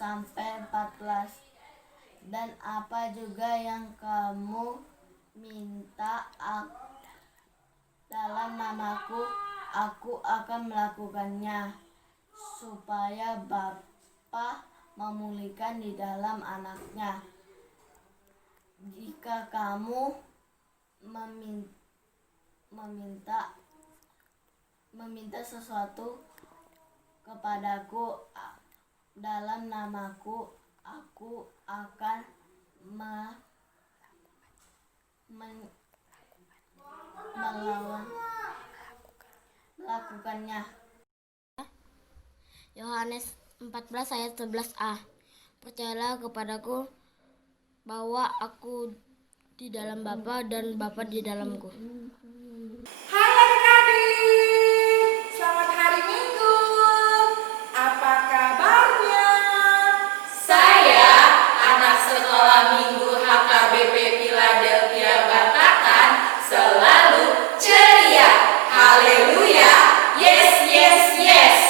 sampai 14. Dan apa juga yang kamu minta dalam namaku, aku akan melakukannya, supaya Bapa memulihkan di dalam anaknya. Jika kamu meminta sesuatu kepadaku dalam namaku, aku akan melakukannya. Yohanes 14 ayat 11a. Percayalah kepadaku bahwa aku di dalam Bapa dan Bapa di dalamku. Hai adik-adik, selamat hari Minggu. Apa kabarnya? Saya anak sekolah minggu HKBP Philadelphia Batakan selalu ceria. Haleluya. Yes, yes, yes.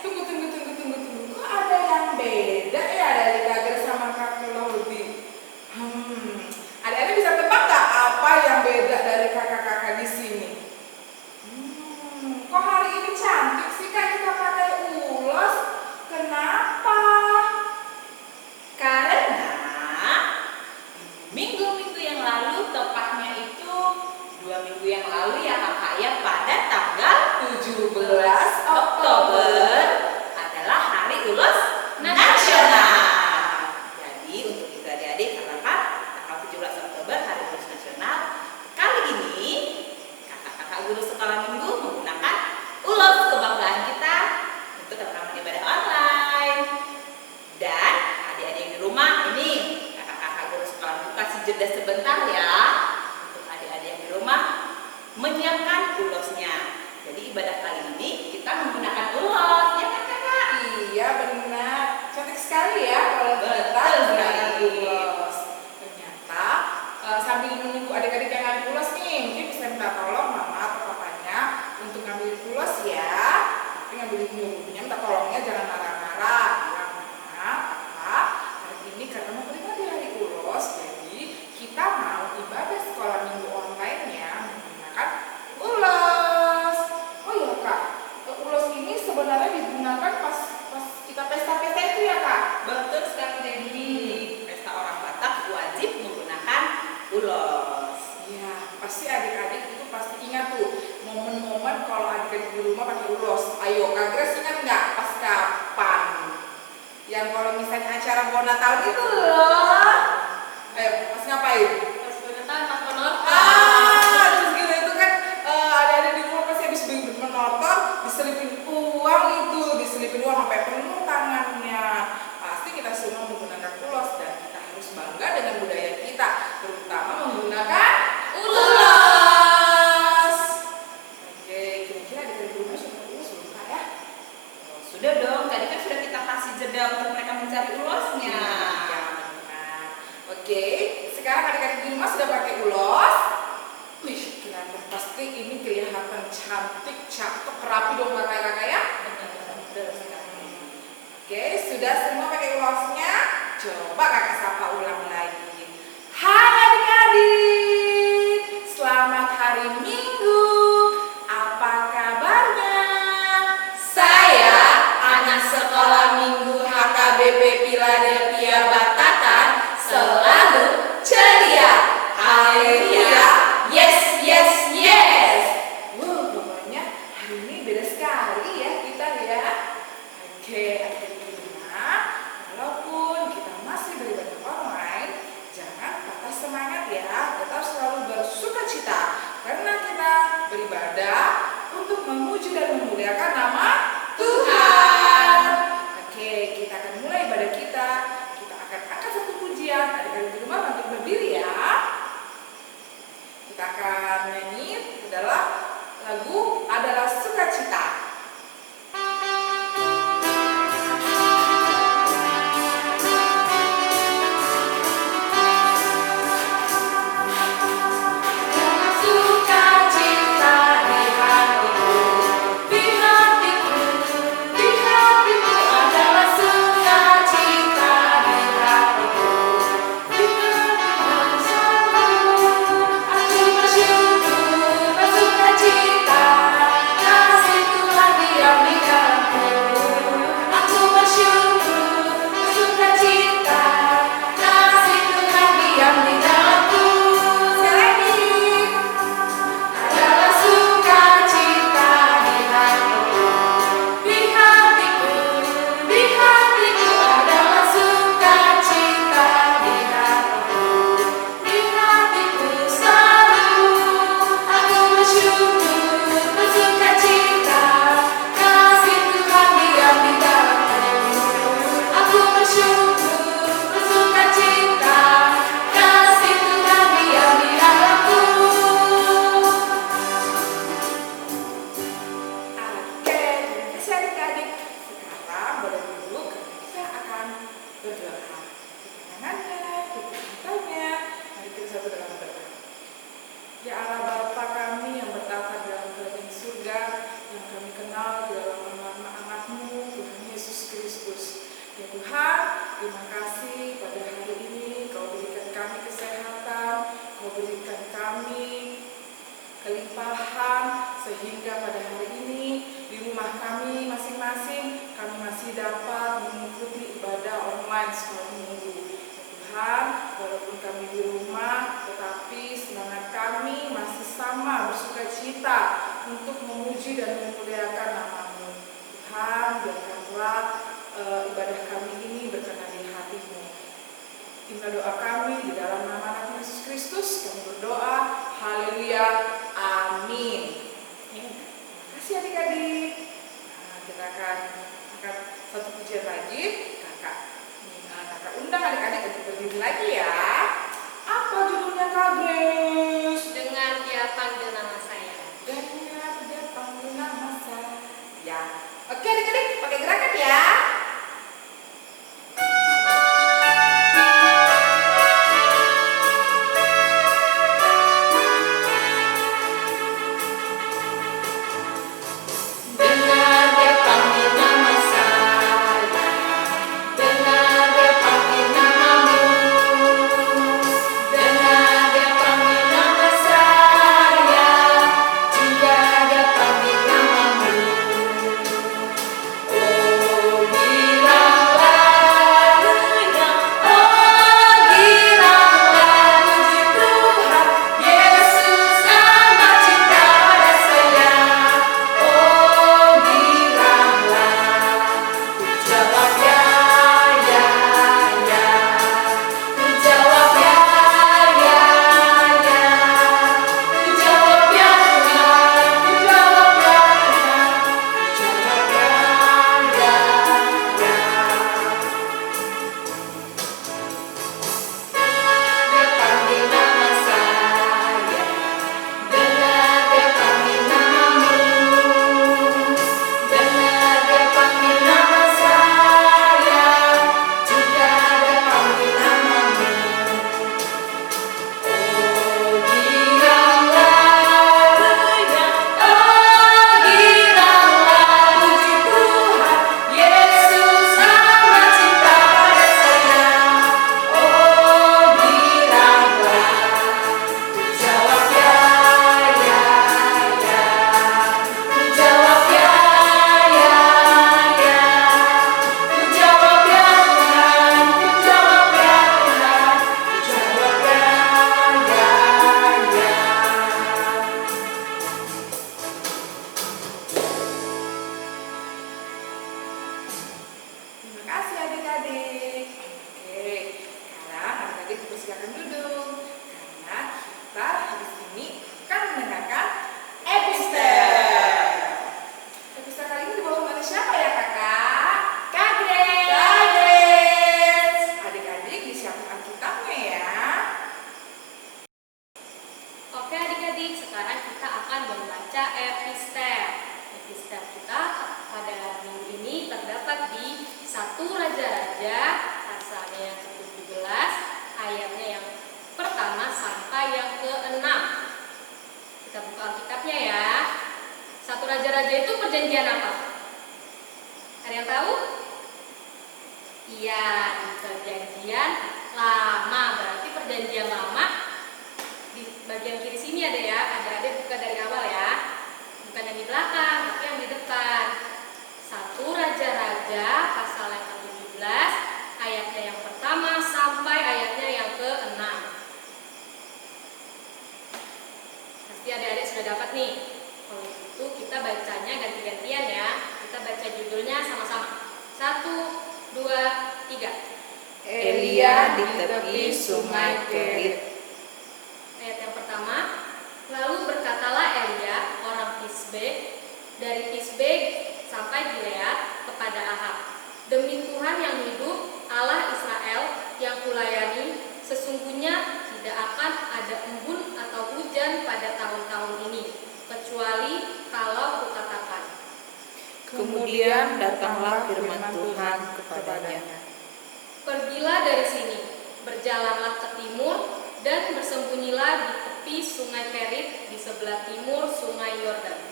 Tunggu. Kok ada yang beda ya dari Kak sama Kak Lodi? Adik-adik bisa tebak nggak apa yang beda dari kakak-kakak di sini? Kok hari ini cantik sih Kak kita pakai ulos? Kenapa? Karena minggu-minggu yang lalu, tepatnya itu 2 minggu yang lalu ya kakak ya, pada tanggal 17 Oktober adalah Hari Ulos Nasional. Jadi untuk itu adik-adik, karena tanggal 17 Oktober Hari Ulos Nasional, kali ini kakak-kakak guru sekolah minggu menggunakan ulos kebanggaan kita untuk rekaman ibadah online. Dan adik-adik di rumah ini, kakak-kakak guru sekolah minggu kasih jeda sebentar ya untuk adik-adik yang di rumah menyiapkan ulosnya. Jadi ibadah kali ini kita menggunakan ulos, ya kan kakak? Iya benar, cantik sekali ya kalau kita menggunakan ulos. Ternyata sambil menunggu adik-adik yang ngambil ulos nih, mungkin bisa minta tolong mama atau papanya untuk ngambil ulos ya. Tapi ngambil nyuruhnya minta tolongnya jangan marah-marah. Bilang mama, papa, hari ini karena mau peringati hari ulos, jadi kita mau ibadah sekolah minggu online-nya menggunakan ulos. Oh iya kak, ulos ini sebenarnya digunakan pas kita pesta-pesta itu ya kak? Betul sekali Dedi. Pesta orang Batak wajib menggunakan ulos. Iya, pasti adik-adik itu pasti ingat tuh momen-momen kalau adik-adik di rumah pakai ulos. Ayo kak Grace ingat nggak pas kapan? Yang kalau misalnya acara Bona tahun itu loh. Ayo, pas ngapain? Pas Bona tahun, pas menonton. Terus gitu itu kan adik-adik di rumah pasti habis menonton, diselipin uang sampai penuh tangannya. Pasti kita semua menggunakan ulos dan kita harus bangga dengan budaya kita, terutama menggunakan ulos. Oke, kira-kira adik-adik di rumah sudah ulos belum kak ya? Sudah dong, tadi kan sudah kita kasih jeda untuk mereka mencari ulosnya. Ya, benar. Oke, sekarang adik-adik di rumah sudah pakai ulos. Wih, kelihatan pasti ini kelihatan cantik, cakep, rapi dong kakak-kakak ya. Oke, sudah semua pakai ulosnya? Coba kakak sapa ulang lagi. Hai adik-adik, selamat hari Minggu. Apa kabarnya? Saya anak sekolah minggu HKBP Philadelphia Batakan selalu ceria. Haleluya. Yes, yes, yes. Pokoknya hari ini beda sekali ya kita ya. Oke, walaupun kita masih beribadah online, tangannya, tutup matanya. Mari kita satu dalam berdoa. Ya Allah Bapa kami yang bertata dalam kerajaan surga, yang kami kenal di dalam nama anak-Mu, Tuhan Yesus Kristus. Ya Tuhan, terima kasih pada hari ini Kau berikan kami kesehatan, Kau berikan kami kelimpahan, sehingga pada hari ini di rumah kami masing-masing kami masih dapat mengikuti ibadah online sekolah minggu. Tuhan, walaupun kami di rumah, tetapi semangat kami masih sama, bersuka cita untuk memuji dan memuliakan nama-Mu. Tuhan, biarkanlah ibadah kami ini berkenan di hati-Mu. Inilah doa kami di dalam nama Anak Yesus Kristus. Kami berdoa, haleluya, amin. Terima kasih adik-adik. Nah, kita akan angkat satu pujian lagi. Kakak undang adik-adik untuk berdiri lagi ya. Apa judulnya Kak Grace? Dengar dia panggil nama saya. Dengar dia panggil nama saya. Ya. Oke adik-adik, pakai gerakan ya. perjanjian apa? Ada yang tahu? Iya, perjanjian lama. Berarti perjanjian lama di bagian kiri sini ada ya. Ada buka dari awal ya. Bukan yang di belakang, tapi yang di depan. 1 Raja-Raja pasal yang ke-17 ayatnya yang pertama sampai ayatnya yang ke-6. Pasti adik-adik sudah dapat nih. Kalau itu kita bacanya ganti-gantian ya. Kita baca judulnya sama-sama. 1, 2, 3. Elia di tepi sungai Kerit. Ayat yang pertama, lalu berkatalah Elia orang Tisbe dari Tisbe sampai Gilead kepada Ahab, demi Tuhan yang hidup, Allah Israel yang kulayani, sesungguhnya tidak akan ada embun atau hujan pada tahun-tahun ini, kecuali kalau kukatakan. Kemudian datanglah firman Tuhan kepadanya. Pergilah dari sini, Berjalanlah ke timur dan bersembunyilah di tepi sungai Kerit di sebelah timur sungai Yordan.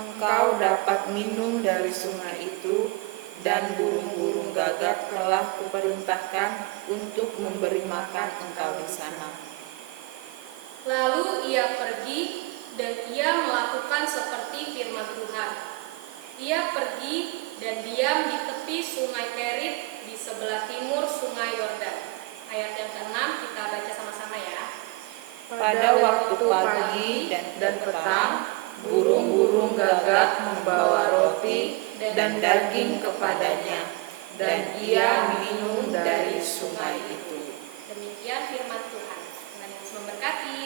Engkau dapat minum dari sungai itu, dan burung-burung gagak telah kuperintahkan untuk memberi makan engkau di sana. Lalu ia pergi dan ia melakukan seperti firman Tuhan. Ia pergi dan diam di tepi sungai Kerit di sebelah timur sungai Yordan. Ayat yang ke-6 kita baca sama-sama ya. Pada waktu pagi dan petang, burung-burung gagak membawa roti dan daging kepadanya, dan ia minum dari sungai itu. Demikian firman Tuhan. Tuhan Yesus memberkati.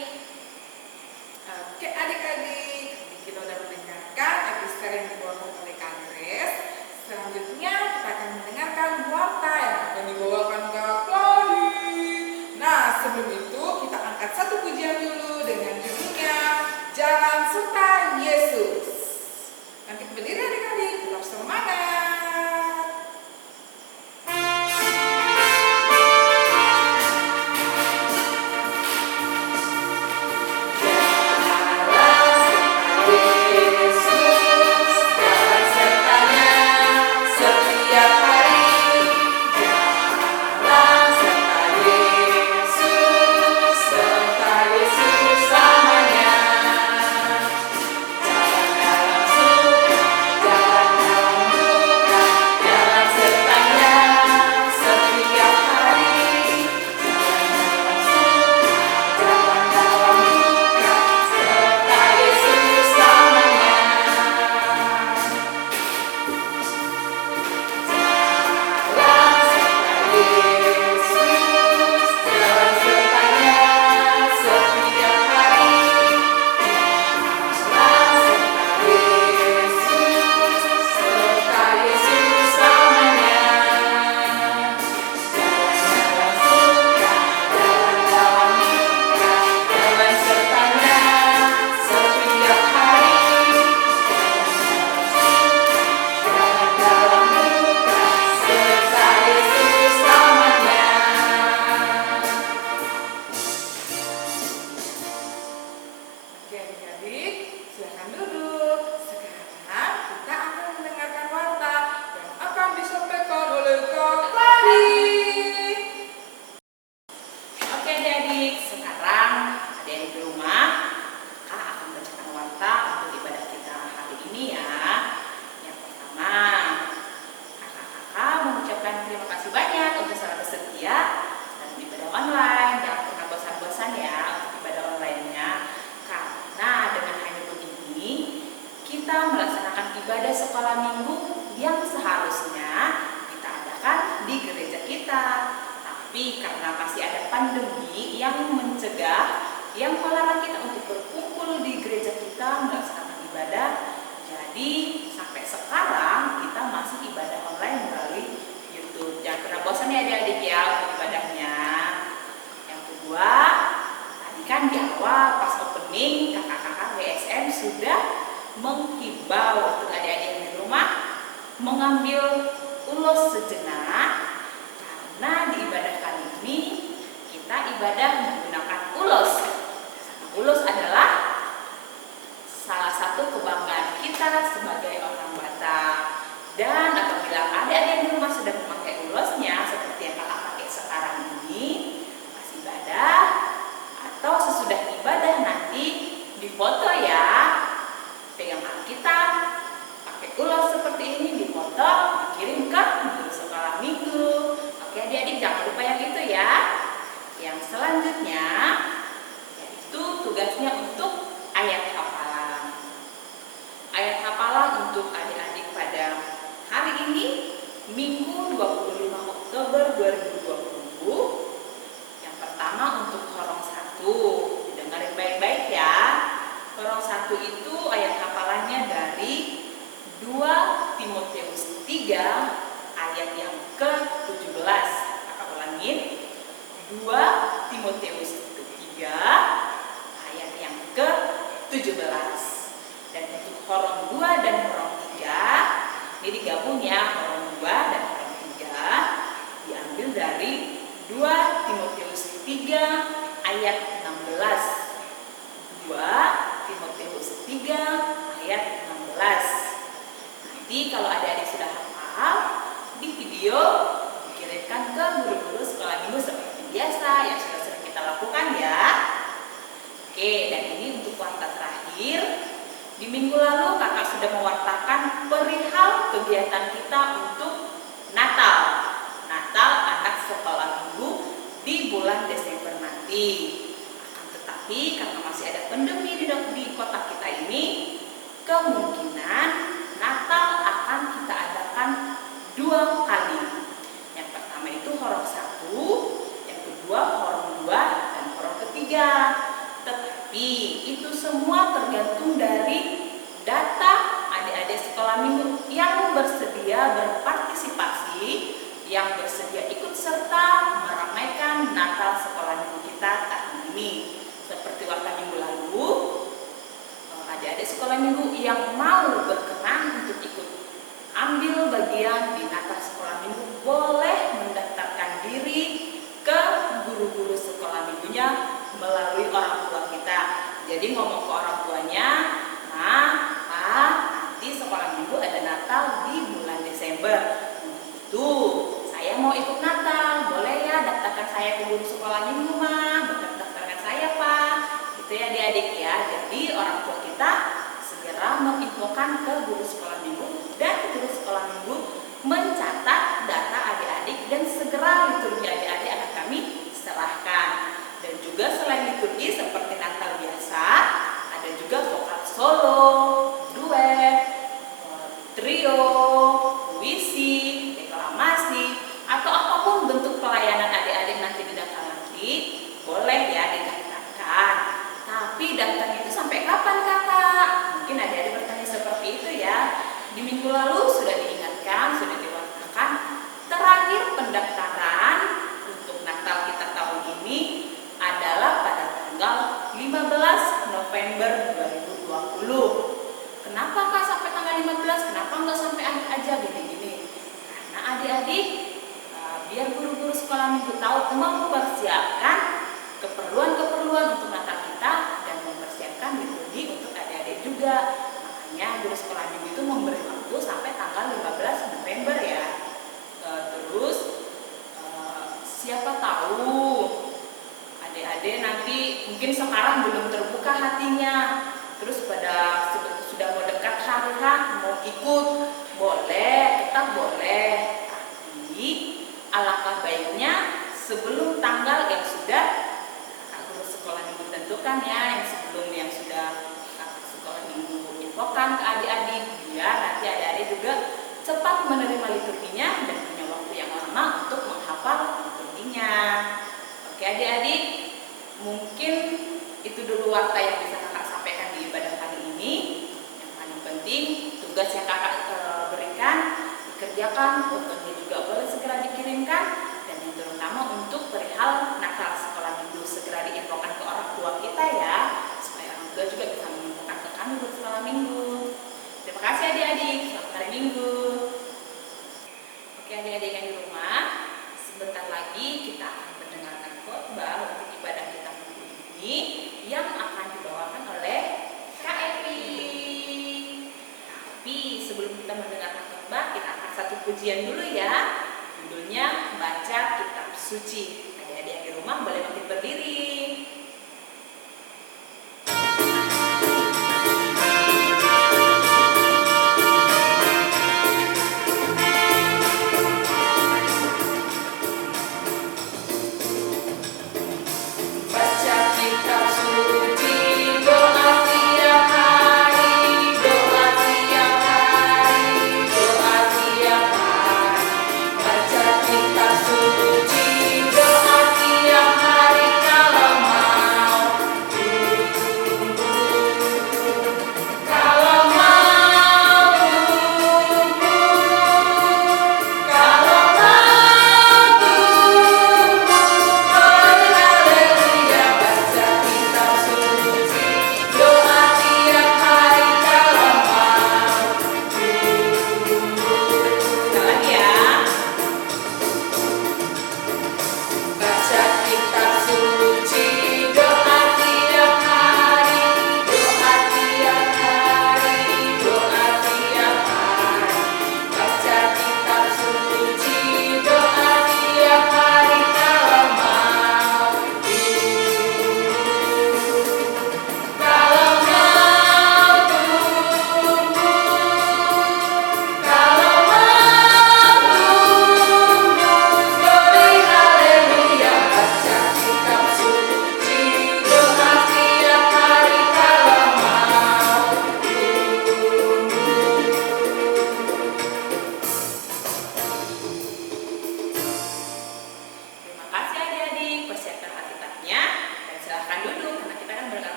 Oke adik-adik, kita udah mendengarkan episode yang dibawakan oleh Kak Grace. Selanjutnya kita akan mendengarkan warta yang akan dibawakan Kak Claudi. Nah sebelum itu kita angkat satu pujian dulu dengan judulnya Jalan Serta Yesus. Nanti berdiri adik-adik, tetap semangat. Oke adik-adik, silakan duduk. Sekarang kita akan mendengarkan warta yang akan disampaikan oleh Kak Claudi. Oke adik-adik, sekarang adik-adik di rumah, Kak akan bacakan warta untuk ibadah kita hari ini ya. Yang pertama, kakak-kakak mengucapkan terima kasih banyak untuk selalu setia dan ibadah online. Jangan pernah bosan-bosan ya untuk ibadah online-nya. Karena dengan hanya begini, kita melaksanakan ibadah sekolah minggu yang seharusnya kita adakan di gereja kita. Tapi karena masih ada pandemi yang mencegah, yang melarang kita untuk berkumpul di gereja kita melaksanakan ibadah, jadi sampai sekarang kita masih ibadah online melalui YouTube. Jangan pernah bosan ya adik-adik ya untuk ibadahnya. Yang kedua, tadi kan di awal pas opening kakak-kakak WSM sudah menghimbau untuk adik-adik yang di rumah mengambil ulos sejenak. Karena di ibadah kali ini kita ibadah menggunakan ulos. Ulos adalah salah satu kebanggaan kita sebagai orang Batak. Dan apabila adik-adik di rumah sudah memakai ulosnya seperti yang kakak pakai sekarang ini, pas ibadah atau sesudah ibadah nanti difoto ya. Pegang Alkitab, pakai ulos seperti ini, difoto, dikirim ke guru sekolah minggu. Oke adik-adik jangan lupa yang itu ya. Yang selanjutnya yaitu tugasnya untuk ayat hafalan. Ayat hafalan untuk adik-adik pada hari ini Minggu 25 Oktober 2020. Yang pertama untuk Horong 1. Didengarin baik-baik ya. Horong 1 itu ayat hafalannya dari 2 Timotius 3 ayat yang ke-17. Kakak ulangin. 2 Timotius 3 ayat yang ke-17. Dan untuk Horong 2 dan Horong 3 ini digabung ya, Horong 2 dan Horong 3 diambil dari 2 Timotius 3 ayat 16. 2 Timotius 3 ayat 16. Nanti kalau adik-adik sudah hafal, di video dikirimkan ke guru-guru sekolah minggu seperti biasa yang sudah sering kita lakukan ya. Oke, dan ini untuk warta terakhir. Di minggu lalu kakak sudah mewartakan perihal kegiatan kita untuk Natal. Natal anak sekolah minggu di bulan Desember nanti. Akan tetapi karena masih ada pandemi di kota kita ini, kemungkinan Natal akan kita adakan 2 kali. Yang pertama itu horor 1, yang kedua horor 2, dan horor ketiga. Tetapi itu semua tergantung dari data adik-adik sekolah minggu yang bersedia berpartisipasi, yang bersedia ikut serta meramaikan Natal sekolah minggu kita tahun ini. Seperti warta minggu lalu, adik-adik sekolah minggu yang mau berkenan untuk ikut ambil bagian di Natal sekolah minggu boleh mendaftarkan diri ke guru-guru sekolah minggunya melalui orang tua kita. Jadi ngomong ke orang tuanya, nah Pak, nanti sekolah minggu ada Natal di bulan Desember. Itu saya mau ikut Natal, boleh ya daftarkan saya ke guru sekolah minggu mah, daftarkan saya Pak. Gitu ya adik-adik ya. Jadi orang tua kita segera menginfokan ke guru sekolah minggu, dan guru sekolah minggu mencatat data adik-adik dan segera liturgi adik-adik akan kami serahkan. Dan juga selain liturgi seperti Natal biasa, ada juga vokal solo, duet, trio, puisi, deklamasi, atau apapun bentuk pelayanan adik-adik nanti di Natal nanti, boleh ya didaftarkan. Tapi daftarnya itu sampai kapan kakak? Mungkin adik-adik bertanya seperti itu ya. Di minggu lalu sudah diingatkan, sudah diwartakan, terakhir pendaftaran untuk Natal kita tahun ini adalah pada tanggal 15 November 2020. Kenapa kak sampai tanggal 15? Kenapa nggak sampai aja gini-gini? Karena adik-adik biar guru-guru sekolah minggu tahu mempersiapkan keperluan-keperluan untuk Natal kita dan mempersiapkan liturgi untuk adik-adik juga. Makanya guru sekolah minggu itu memberi waktu sampai tanggal 15 November ya. Terus siapa tahu adik-adik nanti mungkin sekarang belum terbuka hatinya, terus pada sudah mau dekat hari H mau ikut, boleh, tetap boleh. Tapi alangkah baiknya sebelum tanggal yang sudah guru sekolah minggu tentukan ya, yang sudah sekolah minggu infokan ke adik-adik, biar nanti adik-adik juga cepat menerima liturginya dan punya waktu yang lama untuk menghafal liturginya. Oke adik-adik, mungkin itu dulu warta yang bisa kakak sampaikan di ibadah kali ini. Yang paling penting tugas yang kakak berikan dikerjakan, fotonya juga boleh segera dikirimkan, dan yang terutama untuk perihal Natal sekolah minggu segera diinfokan ke orang tua kita ya, supaya orang tua juga bisa menginfokan ke kami buat sekolah minggu. Terima kasih adik-adik, selamat hari Minggu. Oke adik-adik yang di rumah, sebentar lagi kita akan mendengarkan khotbah untuk ibadah kita minggu ini yang akan dibawakan oleh Kak Evi. Tapi sebelum kita mendengarkan khotbah, kita akan satu pujian dulu ya. Judulnya Baca Kitab Suci. Adik-adik yang di rumah boleh makin berdiri. Baca kitab suci, doa tiap hari kalau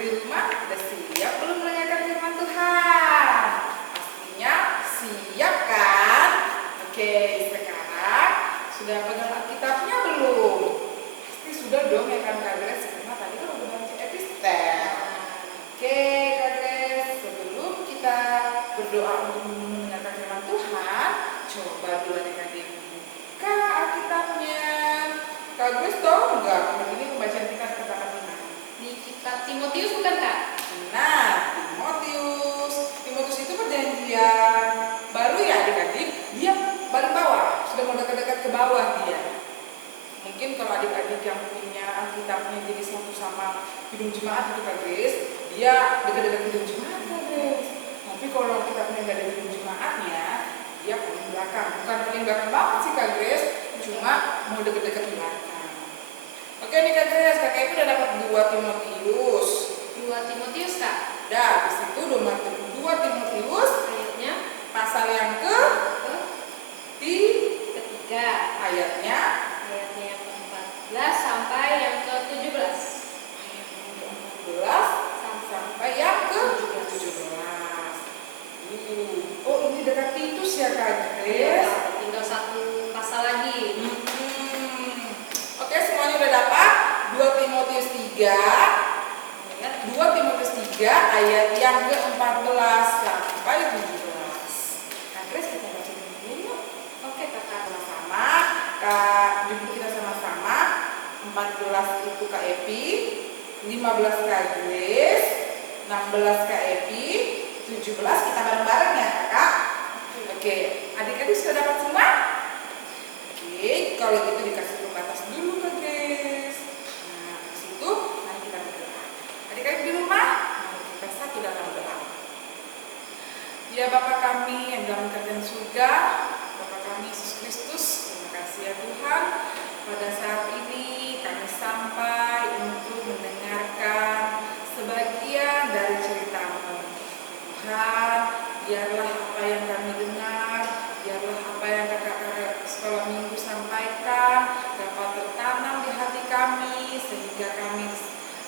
di rumah udah siap belum mendengarkan firman Tuhan? Pastinya siap kan? Oke, sekarang sudah pegang Alkitabnya belum? Pasti sudah dong ya kan Kak Grace? Karena tadi kan udah baca epistel. Oke Kak Grace, sebelum kita berdoa untuk mendengarkan firman Tuhan, coba dulu nih Kak Grace buka Alkitabnya. Kak Grace tahu nggak ini pembacaan kita pertama di mana? Di kitab Timotius bukan Kak? Nah, Timotius itu perjanjian baru ya adik-adik. Dia paling bawah, sudah mau dekat-dekat ke bawah dia. Mungkin kalau adik-adik yang punya Alkitabnya jadi satu sama Kidung Jemaat itu Kak Grace, dia dekat-dekat Kidung Jemaat Kak Grace. Tapi kalau Alkitabnya nggak ada Kidung Jemaatnya, dia paling belakang. Bukan paling belakang banget sih Kak Grace, cuma mau dekat-dekat belakang. Oke nih Kak Grace, kakak ibu udah dapat 2 Timotius. 2 Timotius Kak? Dah, di situ 2 Timotius Ayatnya pasal yang ketiga. ayatnya Ayatnya yang ke-14 sampai yang ke-17. ayat yang ke-14 sampai yang ke-17. Oh, ini dekat Titus ya Kak Grace? Tinggal 1 pasal lagi. Oke, semuanya udah dapat? 2 Timotius 3 ayat yang ke-14 sampai 17. Kak Grace, kita baca dulu yuk. Oke Kakak. Sama-sama, Kak, ibu kita sama-sama. 14 itu Kak Epi, 15 Kak Grace, 16 Kak Epi, 17 kita bareng-bareng ya Kakak. Oke, adik-adik sudah dapat semua? Oke, kalau gitu dikasih pembatas dulu Kak Grace. Nah, habis itu mari kita berdoa. Adik-adik di rumah, mari kita satu dalam doa. Ya Bapa kami yang dalam kerajaan surga, Bapa kami Yesus Kristus, terima kasih ya Tuhan. Pada saat ini kami sampai untuk mendengarkan sebagian dari cerita-Mu. Tuhan, biarlah apa yang kami dengar, biarlah apa yang kakak-kakak sekolah minggu sampaikan dapat tertanam di hati kami sehingga kami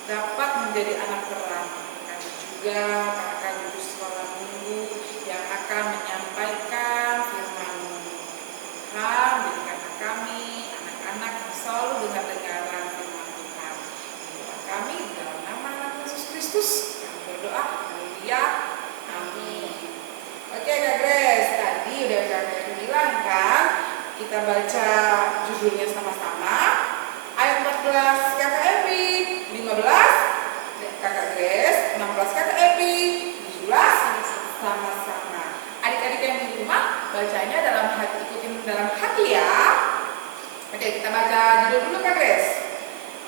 dapat menjadi anak terang. Kami juga kakak guru sekolah minggu yang akan menyampaikan firman-Mu. Tuhan, jadikanlah kami anak-anak yang selalu dengar-dengaran firman Tuhan. Doa kami dalam nama anak Yesus Kristus kami berdoa. Haleluya. Amin. Oke Kak Grace, tadi udah kakak bilang kan, kita baca judulnya sama-sama. Ayat 14 Kakak Epi, 15 Kakak Grace, 16 Kakak Epi, 17 sama-sama. Adik-adik yang di rumah bacanya dalam hati, ikutin dalam hati ya. Oke, kita baca judul dulu Kak Grace.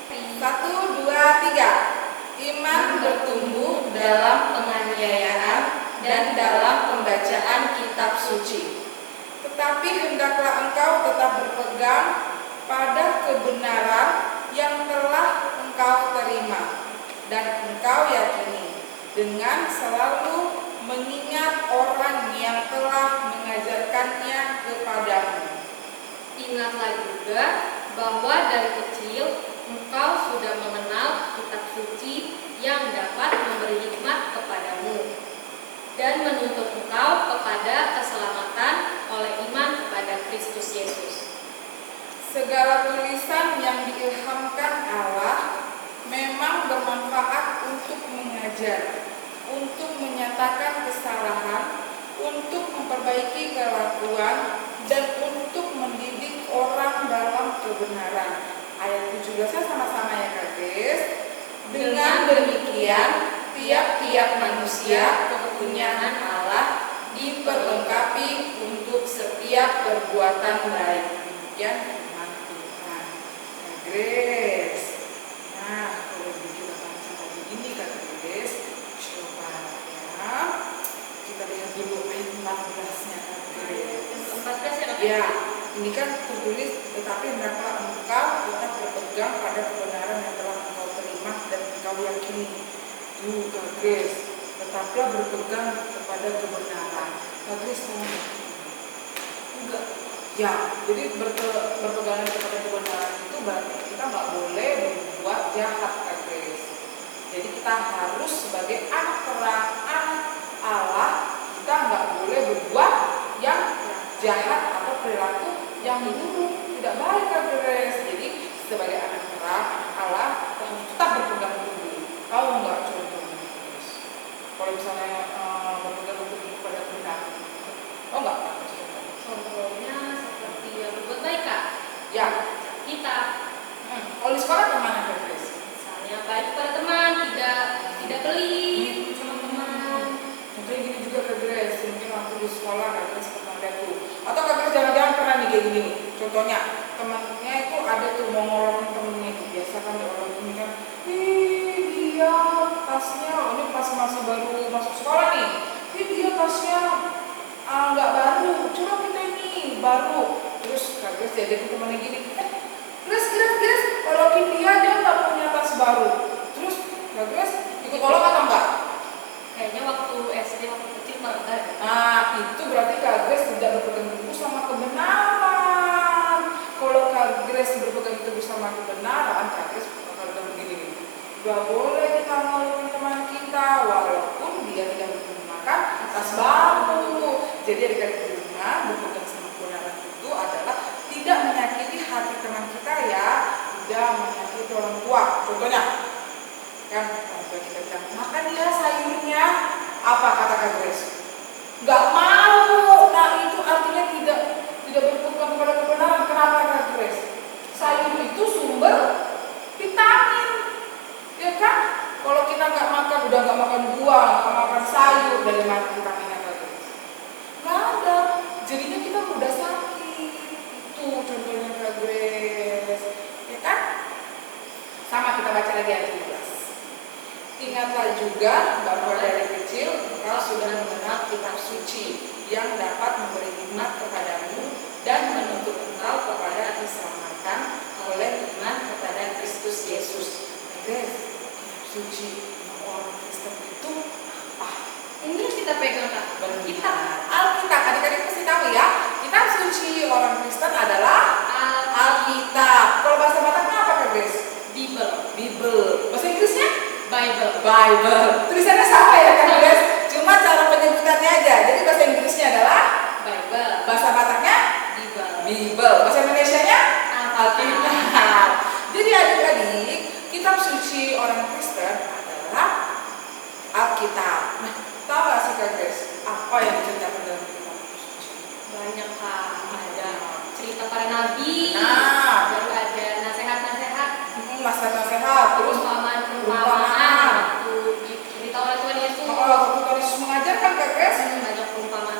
1, 2, 3. Iman bertumbuh dalam penganiayaan dan dalam pembacaan kitab suci. Tetapi hendaklah engkau tetap berpegang pada kebenaran yang telah engkau terima dan engkau yakini, dengan selalu mengingat orang yang telah mengajarkannya kepadamu. Ingatlah juga bahwa dari kecil engkau sudah mengenal kitab suci yang dapat memberi hikmat kepadamu dan menuntut engkau kepada keselamatan oleh iman kepada Kristus Yesus. Segala tulisan yang diilhamkan Allah memang bermanfaat untuk mengajar, untuk menyatakan kesalahan, untuk memperbaiki kelakuan, dan untuk mendidik orang dalam kebenaran. Ayat 17 sama-sama ya Kak Grace. Dengan demikian, tiap-tiap manusia kepunyaan Allah diperlengkapi untuk setiap perbuatan baik. Demikian firman Tuhan. Kak Grace. Nah, kalau kita baca tadi ini Kak Grace, coba ya. Kita lihat dulu ayat 14-nya Kak Grace. 14 ya Kak? Ya, ini kan tertulis, tetapi hendaklah engkau tetap berpegang pada kebenaran yang telah engkau terima dan engkau yakini. Tuh Kak Grace, tetaplah berpegang kepada kebenaran. Kak Grace tahu enggak? Ya, jadi berpegangan kepada kebenaran itu berarti kita nggak boleh berbuat jahat Kak Grace. Jadi kita harus sebagai anak terang, anak Allah, kita nggak boleh berbuat yang jahat atau perilaku yang buruk, tidak baik kan guys. Jadi sebagai anak terang, anak Allah, kita harus tetap berpegang teguh. Tahu nggak contohnya guys? Kalau misalnya berpegang teguh pada benar, oh nggak? Contohnya seperti yang berbuat baik kak. Ya. Kita Kalau di sekolah kemana guys? misalnya baik pada teman, tidak pelit sama teman. Contohnya gini juga Kak Grace, mungkin waktu di sekolah Kak Grace pernah lihat tuh. Atau Kak Grace jangan-jangan pernah nih kayak gini nih. Contohnya temannya itu ada tuh mau ngolongin temennya itu, biasa kan diolongin kan, ih dia tasnya, ini pas masih baru masuk sekolah nih, ih dia tasnya nggak baru, coba kita ini baru. Terus Kak Grace diajakin temennya gini, Grace, olongin dia nggak punya tas baru. Terus Kak Grace ikut olong atau enggak? Kayaknya waktu SD waktu kecil pernah. Nah, itu berarti Kak Grace tidak berpegang teguh sama kebenaran. Kalau Kak Grace berpegang teguh sama kebenaran, Kak Grace bakal bilang begini, gak boleh kita ngolongin teman kita walaupun dia tidak menggunakan tas baru. Jadi adik-adik di rumah berpegang sama kebenaran itu adalah tidak menyakiti hati teman kita ya, tidak menyakiti orang tua. Contohnya, kan orang tua kita bilang makan ya sayurnya, apa kata Kak Grace? Gak mau. Nah itu artinya tidak berpegang kepada kebenaran. Kenapa Kak Grace? Sayur itu sumber vitamin, ya kan? Kalau kita nggak makan, udah nggak makan buah, nggak makan sayur, dari mana vitaminnya Kak Grace? Nggak ada. Jadinya kita mudah sakit. Itu contohnya Kak Grace, ya kan? Sama kita baca lagi ayat 17. Ingatlah juga bahwa dari kecil engkau sudah mengenal kitab suci yang dapat memberi hikmat kepadamu dan menuntut engkau kepada keselamatan oleh iman kepada Kristus Yesus. Guys, kitab suci orang Kristen itu apa? Ini yang kita pegang kak. Kita Alkitab. Adik-adik pasti tahu ya. Kitab suci orang Kristen adalah Alkitab. Kalau bahasa Bataknya apa Kak Grace? Bible. Bahasa Inggrisnya? Bible. Tulisannya sama ya Kak Grace? Cuma cara penyebutannya aja. Jadi bahasa Inggrisnya adalah Bible. bahasa Bataknya Bible. Bahasa Indonesianya Alkitab. Jadi adik-adik, kitab suci orang Kristen adalah Alkitab. Nah, tahu gak sih Kak Grace apa yang diceritakan dalam kitab suci? Banyak kak. Ada cerita para nabi. Nah, baru ada nasihat-nasihat. nasihat-nasihat, terus Perumpamaan. Itu diberitahu oleh Tuhan Yesus. Tuhan Yesus mengajarkan Kak Grace. Banyak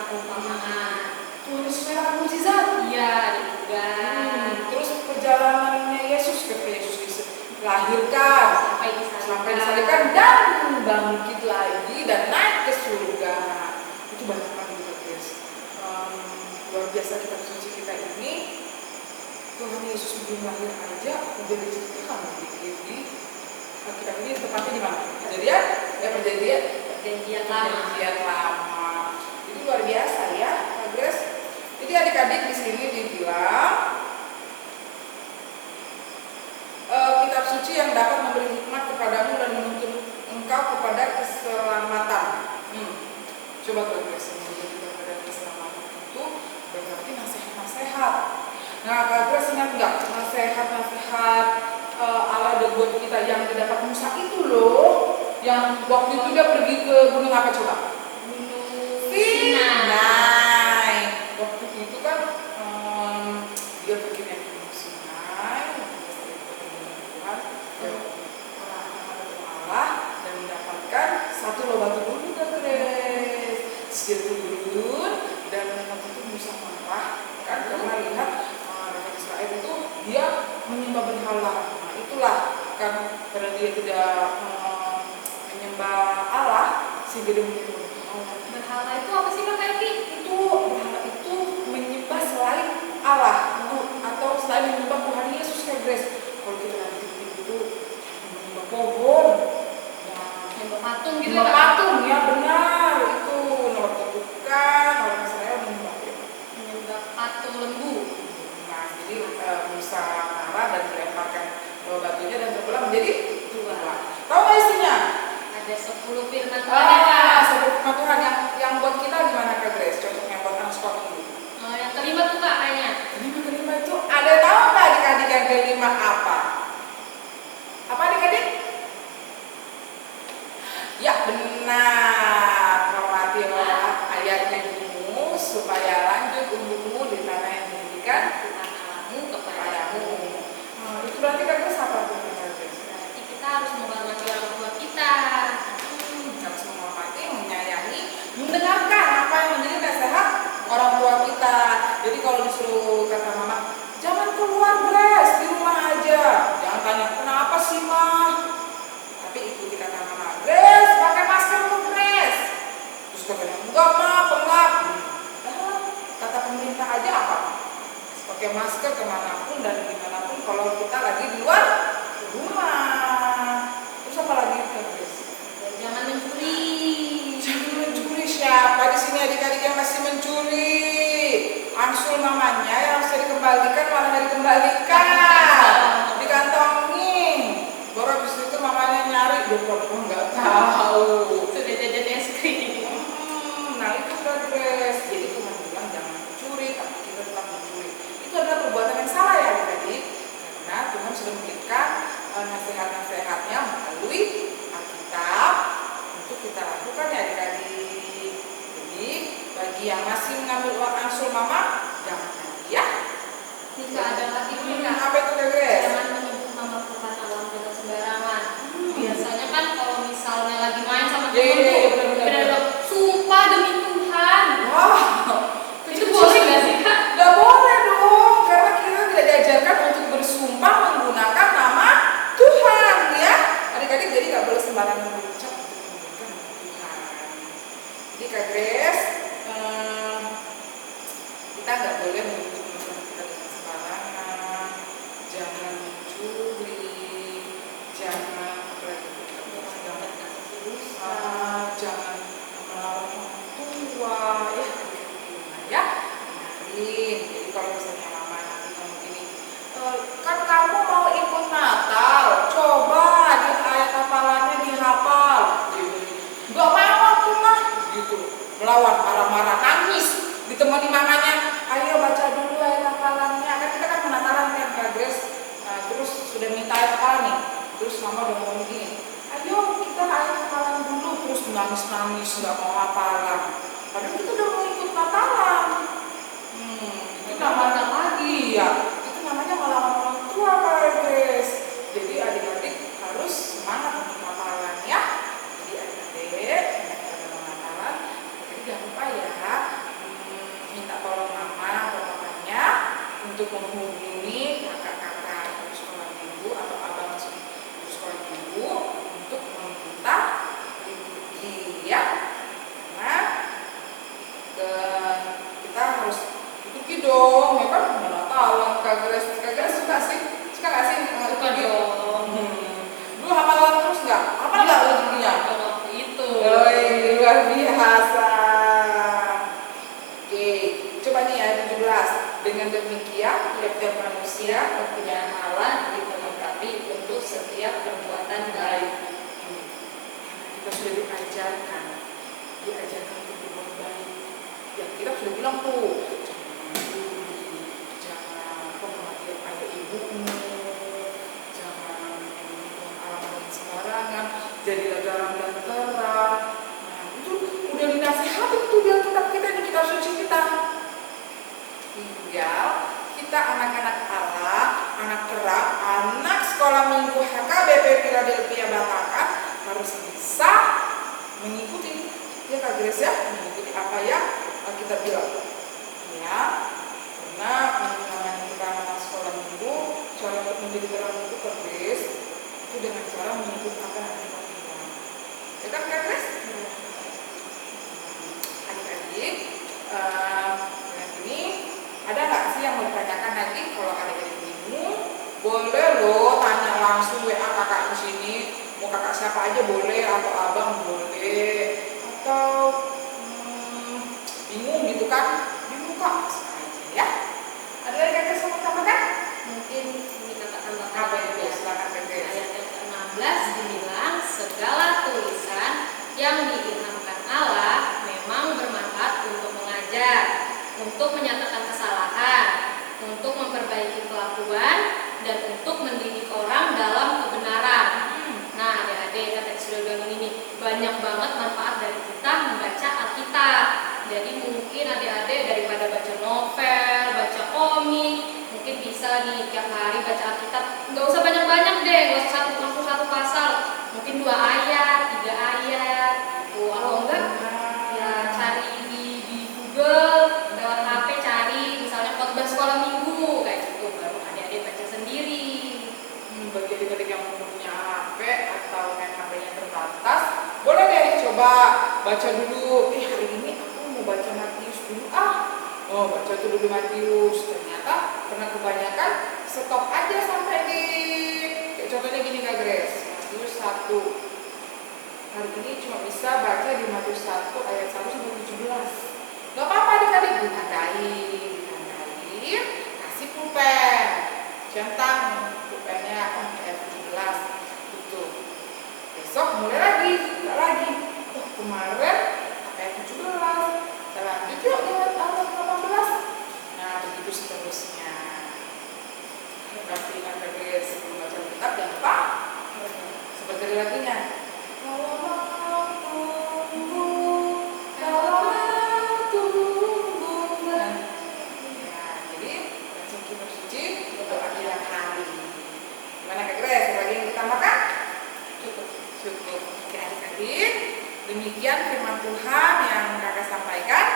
perumpamaan. Tuhan Yesus melakukan mukjizat. Iya, ada juga. Terus perjalanannya Yesus ketika Yesus dilahirkan, sampai disalibkan dan bangkit lagi dan naik ke surga. Itu banyak banget Kak Grace. Luar biasa kitab suci kita ini. Tuhan Yesus belum lahir aja udah diceritakan di Alkitab ini. Tepatnya di mana? Perjanjian lama. Itu luar biasa ya Kak Grace. Jadi adik-adik di sini dibilang kitab suci yang dapat memberi hikmat kepadamu dan menuntun engkau kepada keselamatan. Coba Kak Grace, menuntun kepada keselamatan itu berarti nasihat-nasihat. Nah Kak Grace ingat nggak nasihat-nasihat Allah ada buat kita yang didapat Musa itu loh, yang waktu itu dia pergi ke gunung apa coba? Gunung Sinai. Waktu itu kan dia pergi naik gunung Sinai, Tuhan, Allah dan mendapatkan satu loh batu gunung Kak Grace. Dia turun dan waktu itu Musa marah kan karena lihat rakyat Israel itu dia menyembah berhala. Nah itulah kan karena dia tidak menyembah Allah sehingga dia menyembah berhala. Berhala itu apa sih Kak Evi? Itu berhala itu menyembah selain Allah atau selain menyembah Tuhan Yesus Kak Grace. Kalau kita nanti itu menyembah pohon, Menyembah patung gitu menyembah Kak? patung ya benar itu nomor bukan orang Israel menyembah Menyembah patung lembu. Nah jadi Musa marah dan dilemparkan batunya dan terbelah menjadi dua. Tahu nggak isinya? 10 firman Tuhan ya Kak. Sebelum firman Tuhan yang buat kita gimana Kak Grace? Cocoknya buat anak sekolah minggu. Yang kelima tuh Kak kayaknya. Kelima itu ada tahu nggak adik-adik yang kelima apa? Apa adik-adik? Ya benar, hormatilah ayahnya ibumu supaya lanjut umurmu di tanah yang diberikan Kepadamu, kepadamu. Itu berarti Kak Grace apa tuh Kak Grace? Berarti kita harus menghormati orang tua kita. Harus menghormati, menyayangi, mendengarkan apa yang menjadi nasihat orang tua kita. Jadi kalau disuruh kata mama, jangan keluar Grace, di rumah aja. Jangan tanya kenapa sih Ma. Tapi ikuti kata mama, Grace pakai masker tuh Grace. Terus katanya enggak Ma, pengap. Kata pemerintah aja apa? Pakai masker kemanapun dan dimanapun kalau kita lagi di luar rumah. Terus apa lagi Grace? Jangan mencuri. Jangan mencuri. Siapa di sini adik-adik yang masih mencuri? Ansul mamanya yang harus dikembalikan malah nggak dikembalikan, dikantongin. Baru habis itu mamanya nyari, pura-pura nggak tahu. Sudah jajan es krim. Nah itu kan Grace. Jadi Tuhan bilang jangan mencuri, tapi kita tetap mencuri. Itu adalah perbuatan yang salah ya adik-adik. Karena Tuhan sudah memberikan nasihat-nasihatnya melalui Alkitab untuk kita lakukan ya adik-adik. Jadi bagi yang masih mengambil uang ansul mama, jangan lagi ya. Jika ada lagi nih Kak. Apa itu Kak Grace? Jangan menyebut nama Tuhan dalam dengan sembarangan. Biasanya kan kalau misalnya lagi main sama temen tuh, bener-bener sumpah demi Tuhan. Wah, Itu boleh nggak sih Kak? nggak boleh dong, karena kita tidak diajarkan untuk bersumpah menggunakan nama Tuhan ya. Adik-adik jadi nggak boleh sembarangan berucap menggunakan nama Tuhan. Jadi Kak Grace, kita nggak boleh menyebut Tuhan kita dengan sembarangan. Jangan mencuri, jangan apalagi jangan melawan orang tua ya. Dengerin. Jadi kalau misalnya mama nanti ngomong gini, kan kamu mau ikut Natal, coba di ayat hafalannya dihafal. Gak mau aku mah, gitu. Melawan, marah-marah, nangis, ditemani mamanya. Ayo baca dulu ayat hafalannya. Kan kita kan penatalan kan Kak Grace. Terus sudah minta ayat hafalan nih. Terus mama udah ngomong gini, ayo kita ayat hafalan dulu. Terus nangis-nangis, nggak mau hafalan. Padahal kita udah mau ikut Natalan. Itu namanya lagi ya. Itu namanya melawan orang tua Kak Grace. Jadi adik-adik harus semangat untuk hafalan ya. Jadi adik-adik pada Natalan, jadi jangan lupa ya minta tolong mama atau papanya untuk menghubungi kakak-kakak di sekolah minggu atau abang di sekolah minggu untuk meminta diikuti ya. Karena kita harus ikuti dong, ya kan? Natalan Kak Grace suka sih? Suka nggak sih? Suka dong. Dulu hafalan terus nggak? Hafal nggak lagunya? Waktu itu. Luar biasa. Oke, coba nih ayat 17. Dengan demikian, tiap-tiap manusia mempunyai Allah dilengkapi untuk setiap perbuatan baik. Kita sudah diajarkan untuk berbuat baik. Ya kita sudah bilang tuh, jangan mencuri, jangan menghormati ayah ibumu, jangan membuang alam sembarangan, jadilah garam dan terang. Nah, itu udah dinasihatin tuh di Alkitab kita, di kitab suci kita. Tinggal kita anak-anak Allah, anak terang, anak sekolah minggu HKBP Philadelphia Batangan harus bisa mengikuti ya Kak Grace ya, mengikuti apa yang kita bilang ya. Karena namanya kita anak sekolah minggu, cara untuk menjadi terang itu Kak Grace itu dengan cara mengikuti apa yang kita bilang ya kan Kak Grace. Adik-adik dengan ini ada nggak sih yang mau ditanyakan lagi? Kalau adik-adik bingung boleh loh tanya langsung WA kakak di sini, mau kakak siapa aja boleh atau abang boleh, atau bingung gitu kan, bingung kok aja ya. Ada lagi yang mau tambahkan? Mungkin ini kata tambahkan Apa itu? Silakan Kak Grace. ayat yang ke-16 dibilang segala tulisan yang diilhamkan Allah memang bermanfaat untuk mengajar, untuk menyatakan kesalahan, untuk memperbaiki kelakuan, dan untuk mendidik orang dalam kebenaran. Nah, adik-adik, kata sudah bilang ini banyak banget manfaat dari kita membaca Alkitab. Jadi mungkin adik-adik daripada baca novel, baca komik, mungkin bisa nih tiap hari baca Alkitab. Nggak usah banyak-banyak deh, nggak usah langsung satu pasal, mungkin 2 ayat, 3 ayat, atau enggak ya cari di Google lewat HP, cari misalnya khotbah sekolah minggu kayak gitu, baru adik-adik baca sendiri. Bagi adik-adik yang punya HP atau main HP-nya terbatas, boleh deh coba baca dulu. Hari ini aku mau baca Matius dulu oh baca dulu Matius. Ternyata karena kebanyakan stop aja sampai di kayak contohnya gini Kak Grace, Matius 1. Hari ini cuma bisa baca di Matius 1 ayat 1 sampai 17. Gak apa-apa adik-adik, ditandain, kasih pulpen, centang pulpennya ayat 17 gitu. Besok mulai lagi, enggak lagi. Oh kemarin ayat 17, lanjut yuk ayat 18. Nah begitu seterusnya. Berarti Kak Grace sebelum baca kitab jangan lupa seperti lagunya. Demikian firman Tuhan yang kakak sampaikan.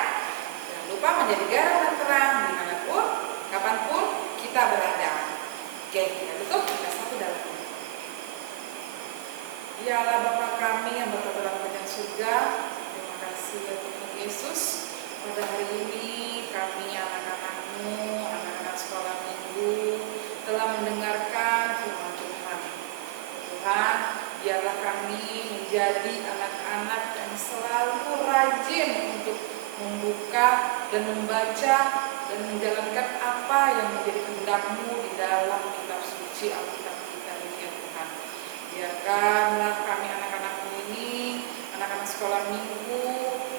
Jangan lupa menjadi garam dan terang dimanapun, kapanpun kita berada. Oke, kita tutup, kita satu dalam doa. Ya Allah Bapa kami yang berada dalam kerajaan surga, terima kasih ya Tuhan Yesus. Pada hari ini kami anak-anak-Mu, anak-anak sekolah minggu telah mendengarkan firman Tuhan. Tuhan, biarlah kami menjadi anak-anak yang selalu rajin untuk membuka dan membaca dan menjalankan apa yang menjadi kehendak-Mu di dalam kitab suci Alkitab kita ini ya Tuhan. Biarkanlah kami anak-anak-Mu ini, anak-anak sekolah minggu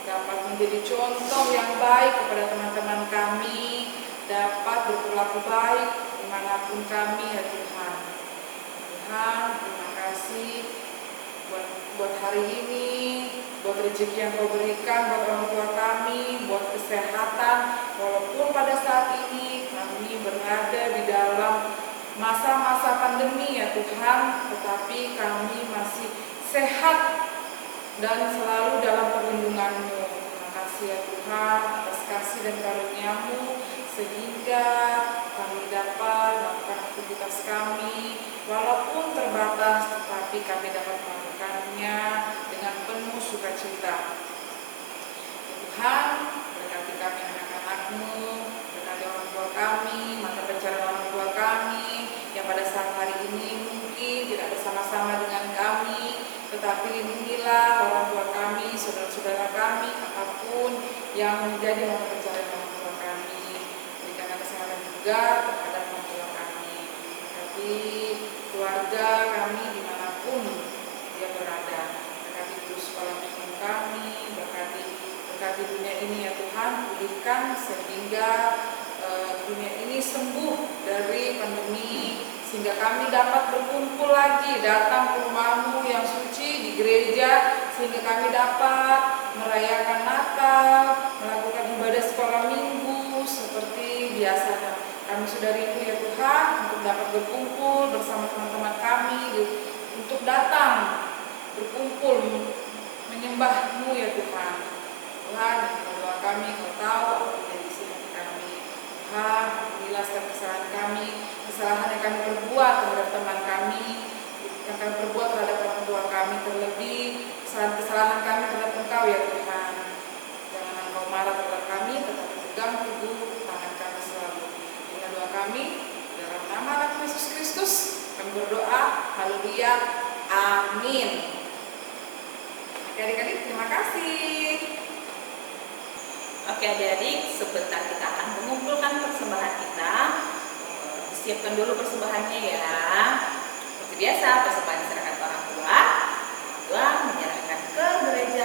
dapat menjadi contoh yang baik kepada teman-teman kami, dapat berperilaku baik dimanapun kami ya Tuhan. Tuhan, terima kasih buat hari ini, buat rezeki yang Kau berikan buat orang tua kami, buat kesehatan. Walaupun pada saat ini kami berada di dalam masa-masa pandemi ya Tuhan, tetapi kami masih sehat dan selalu dalam perlindungan-Mu. Terima kasih ya Tuhan atas kasih dan karunia-Mu, sehingga kami dapat melakukan aktivitas kami walaupun terbatas, tetapi kami dapat melakukannya dengan penuh sukacita. Tuhan, berkati kami anak-anak-Mu, berkati orang tua kami, mata pencarian orang tua kami yang pada saat hari ini mungkin tidak bersama-sama dengan kami, tetapi lindungilah orang tua kami, saudara-saudara kami, apapun yang menjadi mata pencarian orang tua kami. Berikan kesehatan juga terhadap orang tua kami. Berkati keluarga kami dimanapun dia berada. Berkati guru sekolah minggu kami, berkati dunia ini ya Tuhan, pulihkan sehingga dunia ini sembuh dari pandemi, sehingga kami dapat berkumpul lagi, datang ke rumah-Mu yang suci di gereja, sehingga kami dapat merayakan Natal, melakukan ibadah sekolah minggu seperti biasanya. Kami sudah rindu ya Tuhan untuk dapat berkumpul bersama teman-teman kami, untuk datang berkumpul menyembah-Mu ya Tuhan. Tuhan, doa kami Kau tahu dari isi hati kami. Tuhan, ampunilah setiap kesalahan kami, kesalahan yang kami perbuat terhadap teman kami, yang kami perbuat terhadap orang tua kami, terlebih kesalahan kami terhadap Engkau ya Tuhan. Jangan Engkau marah terhadap kami, tetapi pegang teguh tangan kami selalu. Inilah doa kami dalam nama Anak Yesus Kristus. Kami berdoa, haleluya, amin. Adik-adik, terima kasih. Oke adik-adik, sebentar kita akan mengumpulkan persembahan kita. Siapkan dulu persembahannya ya. Seperti biasa, persembahan diserahkan ke orang tua menyerahkan ke gereja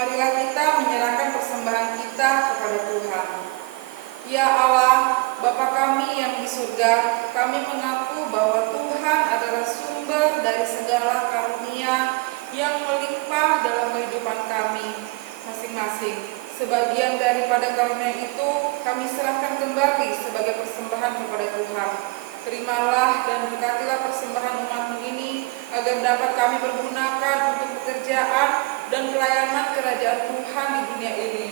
marilah kita menyerahkan persembahan kita kepada Tuhan. Ya Allah, Bapa kami yang di surga, kami mengaku bahwa Tuhan adalah sumber dari segala karunia yang melimpah dalam kehidupan kami masing-masing. Sebagian daripada karunia itu kami serahkan kembali sebagai persembahan kepada Tuhan. Terimalah dan berkatilah persembahan umat-Mu ini agar dapat kami pergunakan untuk pekerjaan dan pelayanan kerajaan Tuhan di dunia ini.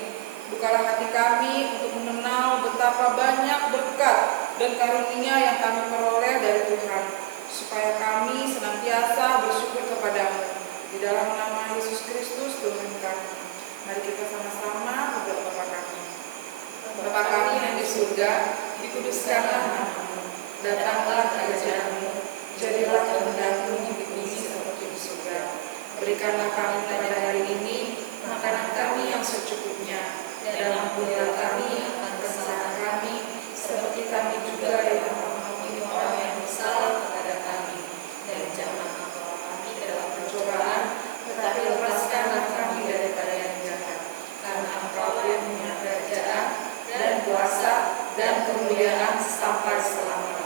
Bukalah hati kami untuk mengenal betapa banyak berkat dan karunia yang kami peroleh dari Tuhan, supaya kami senantiasa bersyukur kepada-Mu. Di dalam nama Yesus Kristus Tuhan kami. Mari kita sama-sama berdoa Bapa kami. Bapa kami yang di surga, dikuduskanlah nama-Mu. Datanglah kerajaan-Mu. Jadilah kehendak-Mu di bumi seperti di surga. Berikanlah kami pada hari ini makanan kami yang secukupnya, dan ampunilah kami akan kesalahan kami, seperti kami juga yang mengampuni orang yang bersalah kepada kami. Dan jangan membawa kami ke dalam pencobaan, tetapi lepaskanlah kami daripada yang jahat. Karena Engkau yang punya kerajaan dan kuasa dan kemuliaan sampai selama-lamanya.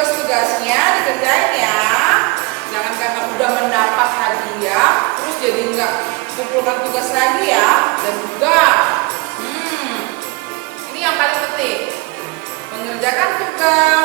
Tugasnya dikerjain ya, jangan karena udah mendapat hadiah terus jadi nggak kumpulkan tugas lagi ya. Dan juga ini yang paling penting, mengerjakan tugas